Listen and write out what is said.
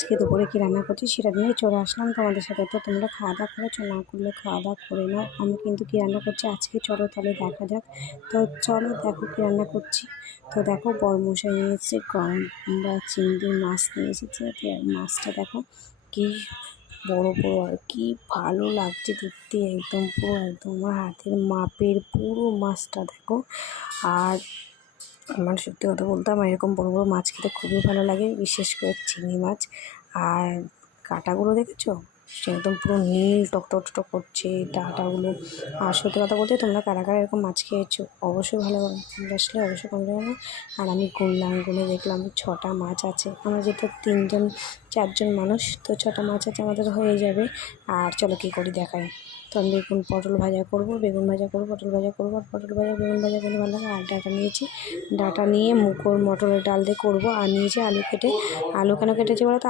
আজকে দুপুরে কী রান্না করছি সেটা নিয়ে চলে আসলাম তোমাদের সাথে। তো তোমরা খাওয়া দাওয়া করেছো? না করলে খাওয়া দাওয়া করে নাও। আমি কিন্তু কী রান্না করছি আজকে চলো তাহলে দেখা যাক। তো চলো দেখো কী রান্না করছি। তো দেখো বড়মশাই নিয়ে এসেছে গঙ্গা চিংড়ি মাছ নিয়ে এসেছে। মাছটা দেখো কী বড় বড় আর কি ভালো লাগছে দেখতে, একদম পুরো একদম আমার হাতের মাপের পুরো মাছটা দেখো। আর আমার সত্যি কথা বলতে আমার এরকম বড় বড় মাছ খেতে খুবই ভালো লাগে, বিশেষ করে চিংড়ি মাছ। আর কাঁটাগুলো দেখেছো সে একদম পুরো নীল টক করছে ডাঁটাগুলো। আর সত্যি কথা বলতে তোমরা কারা কারা এরকম মাছ খেয়েছো অবশ্যই আসলে অবশ্যই কমে যাবে। আর আমি গুনে দেখলাম 6টা মাছ আছে। আমরা যেহেতু 4জন মানুষ, তো 6টা মাছ আছে আমাদের হয়ে যাবে। আর চলো কী করি দেখাই। তো আমি পটল ভাজা করবো, বেগুন ভাজা করবো, পটল ভাজা করবো। আর পটল ভাজা বেগুন ভাজা করলে ভালো লাগে। আর ডাঁটা নিয়েছি, ডাঁটা নিয়ে মটরের ডাল দিয়ে করবো। আর নিয়েছি আলু কেটে। আলু কেন কেটেছি বলো তো?